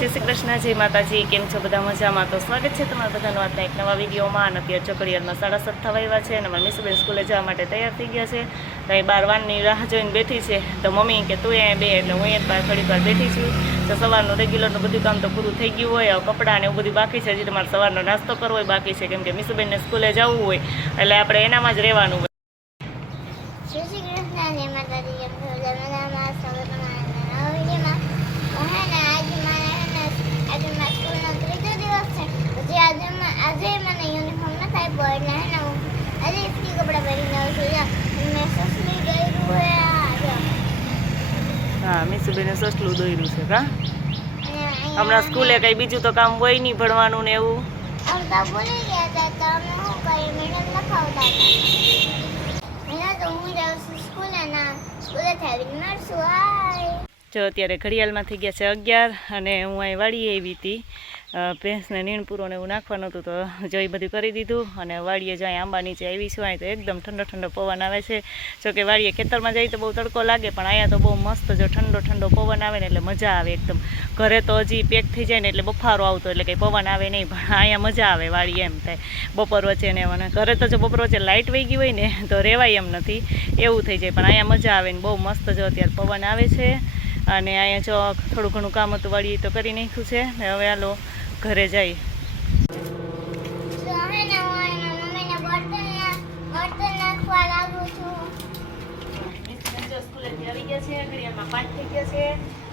જય શ્રી કૃષ્ણ, જય માતાજી, કેમ છો બધા મજામાં? તો સ્વાગત છે તમારા બધાનું આજના એક નવા વિડીયોમાં. અને અત્યારે ચોકડીયારમાં સાડા સાત થવા આવ્યા છે અને મમ્મી સુબેન સ્કૂલે જવા માટે તૈયાર થઈ ગયા છે. તો અહીં બાર વાનની રાહ જોઈને બેઠી છે. તો મમ્મી કે તું અહીંયા બે, એટલે હું અહીંયા બહાર થોડીક વાર બેઠી છું. તો સવારનું રેગ્યુલરનું બધું કામ તો પૂરું થઈ ગયું હોય કપડાં ને એવું બધું બાકી છે. હજી તમારે સવારનો નાસ્તો કરવો હોય, બાકી છે કેમ કે મિસુબેનને સ્કૂલે જવું હોય, એટલે આપણે એનામાં જ રહેવાનું હોય. શ્રી કેમ છો જમવામાં સ્વાગત તમારા નવા વિડીયોમાં તો હે ને આજે મારે હે ને આજે મારા સ્કૂલનો ત્રીજો દિવસ છે તો જે આજે આજે મને યુનિફોર્મ નથી આપ્યો એટલે હે ને હું આજે ઇસ્ત્રી કપડાં પહેરીને આવું છું. મેં સસલી દોર્યું હે હા મિસુબેને સસલું દોર્યું છે કા? હમણાં સ્કૂલે કઈ બીજું તો કામ હોય નહીં ભણવાનું ને એવું? આમ તો ભૂલી ગયા હતા તો અમે શું કરીએ મેડમ લખાવતા હતા. એના તો હું જાઉં છું સ્કૂલે ના મળશું હાય. જો અત્યારે ઘડિયાળમાં થઈ ગયા છે અગિયાર અને હું અહીં વાડીએ આવી હતી. ભેંસને નીણપૂરો ને એવું નાખવાનું હતું તો જો બધું કરી દીધું અને વાડીએ જો અહીં આંબા નીચે આવી છું. અહીં તો એકદમ ઠંડો ઠંડો પવન આવે છે. જો કે વાડીએ ખેતરમાં જાય તો બહુ તડકો લાગે, પણ અહીંયા તો બહુ મસ્ત જો ઠંડો ઠંડો પવન આવે ને એટલે મજા આવે એકદમ. ઘરે તો હજી પેક થઈ જાય ને એટલે બફારો આવતો એટલે કંઈ પવન આવે નહીં, પણ અહીંયા મજા આવે વાડી એમ થાય. બપોર વચ્ચે ને મને ઘરે તો જો બપોર વચ્ચે લાઇટ વહી ગઈ હોય ને તો રહેવાય એમ નથી. એવું થઈ જાય, પણ અહીંયા મજા આવે ને બહુ મસ્ત જો અત્યારે પવન આવે છે. અને અહીંયા જો થોડું ઘણું કામ હતું વાળી તો કરી નાખ્યું છે. ને હવે હાલો ઘરે જઈ સ્કૂલેથી આવી ગયા છે, ઘડિયાળમાં પાંચ થઈ ગયા છે.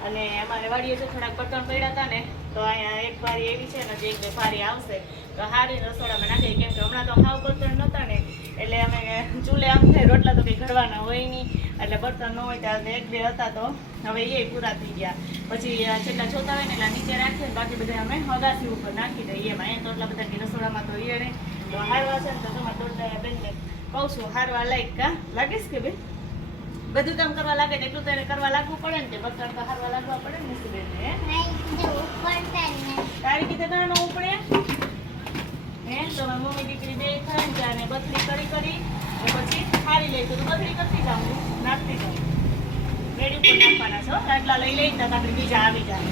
અને અમારે વાડીએ જો થોડાક બટન પડ્યા હતા ને તો અહીંયા એક બારી એવી છે ને જે એક બે બારી આવશે. તો હારી રસોડામાં નાખી કેમ કે હમણાં તો હાવ બર્તન નહોતા ને, એટલે અમે ચૂલે આમ થાય, રોટલા તો કંઈ ઘડવાના હોય નહીં, એટલે બર્તન ન હોય ત્યારે એક બે હતા તો હવે એ પૂરા થઈ ગયા. પછી જેટલા જોતા હોય ને, એટલા નીચે રાખીએ ને, બાકી બધા અમે અગાસી ઉપર નાખી દઈએ એમાં. અહીંયા તો એટલા બધા રસોડામાં તો એ તો હારવા છે ને, તો તમારે દોડતા બેનને કહું છું, હારવા લાઈક કા? લાગીશ કે બેન? બધું કામ કરવા લાગે ને એટલું તેને કરવા લાગવું પડે ને તે બર્તન તો હારવા લાગવા પડે ને હે? ઉપર ને. તારી કીધે ના ન ઉપડે? હે તો મમ્મી દીકરી બે થાય ને અને બથડી કરી કરી પછી હારી લઈ તો બથડી કરતી જાઉં નાખતી જાઉં. રેડી ઉપર નાખવાના છો આટલા લઈ લઈ તો આપણે બીજા આવી જાય.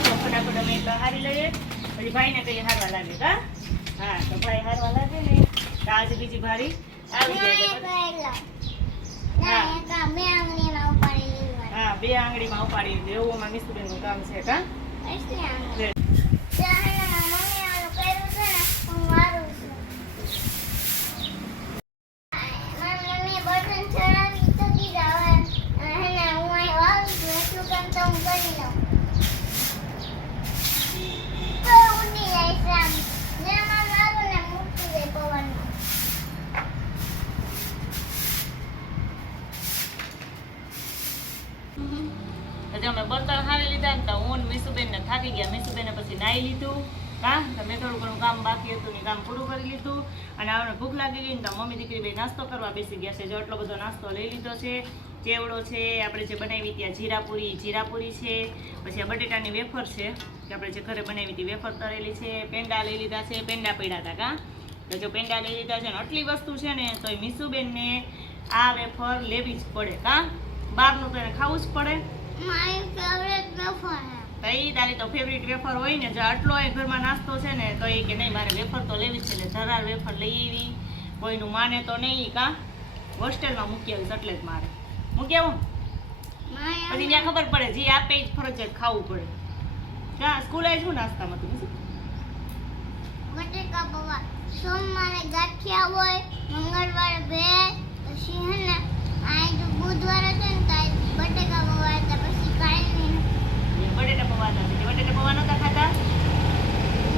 તો ફટાફટ અમે એટલા હારી લઈએ પછી ભાઈને કઈ હારવા લાગે કા હા તો ભાઈ હારવા લાગે ને તો આજે બીજી ભારી આવી જાય. એટલે. હા. બે આંગળીમાં ઉપાડી લેવાનું. હા બે આંગળીમાં ઉપાડી દે એવું છું શું કામ છે કા કરી આંગળી. લે. તો હે ને મારા મમ્મીએ ઓલું કર્યું છે ને, હું વારું છું. મારા મમ્મીએ બર્તન ચડાવી તો દીધા. હવે, હે ને હું અહીં વારું છું, એટલું કામ તો હું કરી લઉં. તો ઉડી જાય છે આમ. જેમ આમ વારું ને મૂકી દે પવનમાં. એટલે અમે બર્તન હારી લીધા ને તો હું ને મીસુબેનને થાકી ગયા. મીસુબેને પછી નાહી લીધું. હા, તો મેં થોડું ઘણું કામ બાકી હતું ને કામ પૂરું કરી લીધું. અને હવે ભૂખ લાગી ગઈ ને તો મમ્મી દીકરી બે નાસ્તો કરવા બેસી ગયા છે. જો એટલો બધો નાસ્તો લઈ લીધો છે. ચેવડો છે, આપણે જે બનાવી ત્યાં જીરાપુરી જીરાપુરી છે. પછી આ બટેટાની વેફર છે, કે આપણે જે ઘરે બનાવી હતી વેફર તરેલી છે. પેંડા લઈ લીધા છે, પેંડા પડ્યા હતા કાં? તો જો પેંડા લઈ લીધા છે ને આટલી વસ્તુ છે ને તો એ મીસુબેનને આ વેફર લેવી જ પડે કાં? બહારનું તો એને ખાવું જ પડે. મારી ફેવરેટ વેફર હે. તો ઈ તારી તો ફેવરિટ વેફર હોય ને જો આટલો એ ઘરમાં નાસ્તો છે ને તો એ કે નહીં મારે વેફર તો લેવી છે એટલે ધરાર વેફર લઈ આવી. કોઈનું માને તો નહીં કાં. હોસ્ટેલમાં મૂકી આવીશ એટલે જ મારે. મૂકી આવું. પછી ત્યાં ખબર પડે જે આપે જ ફરજિયાત ખાવું પડે. ક્યાં સ્કૂલે શું નાસ્તામાં તું બટેકા પૌવા. સોમવારે ગાંઠિયા હોય મંગળવારે ભેળ પછી હે ને આ જો બુધવારે છે ને તો આ બટેકા પૌવા હતા પછી કાંઈ નહીં બટેટા પૌવા હતા બીજી બટેટા પૌવા નતા ખાતા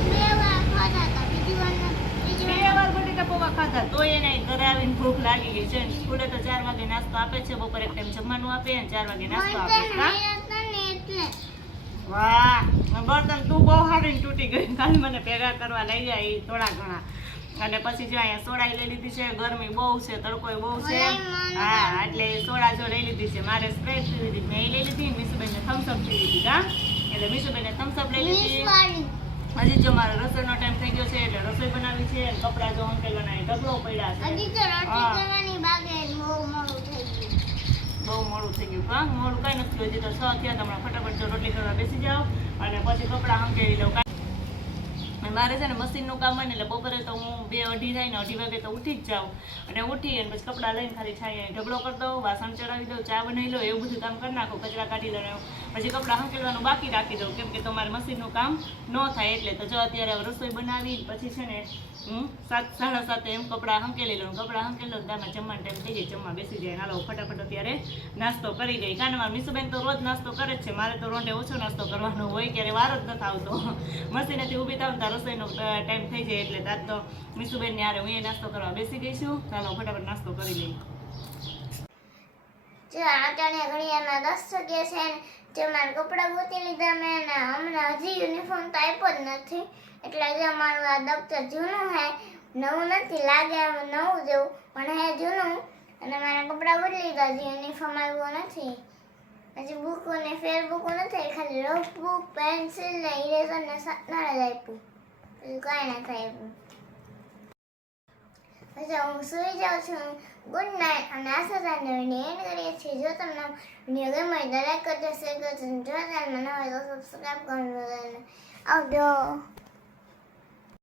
બે વાર ખાધા હતા બીજી વાર ન- બીજી બે વાર વાર પૌવા ખાધા તો એને ઘરે આવીને ભૂખ લાગી ગઈ છે સ્કૂલે તો ચાર વાગે નાસ્તો આપે છે બપોરે એક ટાઈમ જમવાનું આપે અને ચાર વાગે નાસ્તો આપે વાહ બર્તન તું બહુ હારીને તૂટી ગઈ. કાલ મને ભેગા કરવા લઈ જાય થોડા ઘણા. અને પછી જો અહીંયા સોડા લઈ લીધી છે ગરમી બહુ છે તડકોય બહુ છે. હા એટલે સોડા જો લઈ લીધી છે મારે સ્પ્રાઇટ પી લીધી મેં લઈ લીધી મીસુબેનને થમ્સઅપ પી લીધી હા? એટલે મીસુબેને થમ્સઅપ લઈ લીધી. હજી જો મારો રસોઈનો ટાઈમ થઈ ગયો છે એટલે રસોઈ બનાવી છે અને કપડાં જો અંકેલવાના એ ઢગલો પડ્યા છે. હજી તો રોટલી કરવાની બાકી બહુ મોડું થઈ ગયું. બહુ મોડું થઈ ગયું. કાં મોડું કાંઈ નથી હજી તો છ થયા તમારા ફટાફટ જો રોટલી કરવા બેસી જાઓ અને પછી કપડાં હંકેલી લઉં અને મારે છે ને મશીનનું કામ હોય ને એટલે બપોરે તો હું બે અઢી થાય ને અઢી વાગે તો ઉઠી જ જાઉં. અને ઉઠી અને પછી કપડાં લઈને ખાલી છાંય ઢગલો કરી દઉં, વાસણ ચડાવી દઉં, ચા બનાવી લઉં, એવું બધું કામ કરી નાખું, કચરા કાઢી લઉં પછી કપડાં હંકેલવાનું બાકી રાખી દઉં, કેમ કે તમારે મશીનનું કામ ન થાય એટલે તો જો અત્યારે રસોઈ બનાવી પછી છે ને હું સાત સાડા સાતે એમ કપડાં હંકેલી લઉં કપડાં હંકેલી લઉં ત્યાં જમવાનો ટાઈમ થઈ જાય, જમવા બેસી જાય. હાલો, ફટાફટ અત્યારે નાસ્તો કરી દઈ કારણ મારા મીસુબેન તો રોજ નાસ્તો કરે જ છે. મારે તો રોંડે ઓછો નાસ્તો કરવાનો હોય, ક્યારે વાર જ નથી આવતો. મશીનેથી ઊભી થાવ ને ત્યાં રસોઈનો ટાઈમ થઈ જાય એટલે તાર તો મીસુબેન હારે હું એ નાસ્તો કરવા બેસી ગઈ છું. ચાલો ફટાફટ નાસ્તો કરી લઈ જો આટાણે ઘડિયાળમાં દસ વાગ્યા છે જે મારા કપડાં ગોતી લીધા મેં ને હમણાં હજી યુનિફોર્મ તો આપ્યો જ નથી. એટલે જે મારું આ દફતર જૂનું હે, નવું નથી, લાગે નવું જેવું, પણ હે જૂનું. અને મારા કપડાં બદલી લીધા, હજી યુનિફોર્મ આવ્યો નથી. હજી બુક અને ફેર બુક નથી, ખાલી રફ બુક પેન્સિલ ને ઇરેઝર ને સાતનાળા જ આપ્યું. કાંઈ નથી આપ્યું. પછી હું સૂઈ જાઉં છું. ગુડ નાઇટ અને આ સાથે વીડિયો એન્ડ કરીએ છીએ. જો તમને વીડિયો ગમે તો લાઈક કરજો શેર કરજો જો ચેનલમાં ન હોય તો સબસ્ક્રાઈબ કરજો આવજો.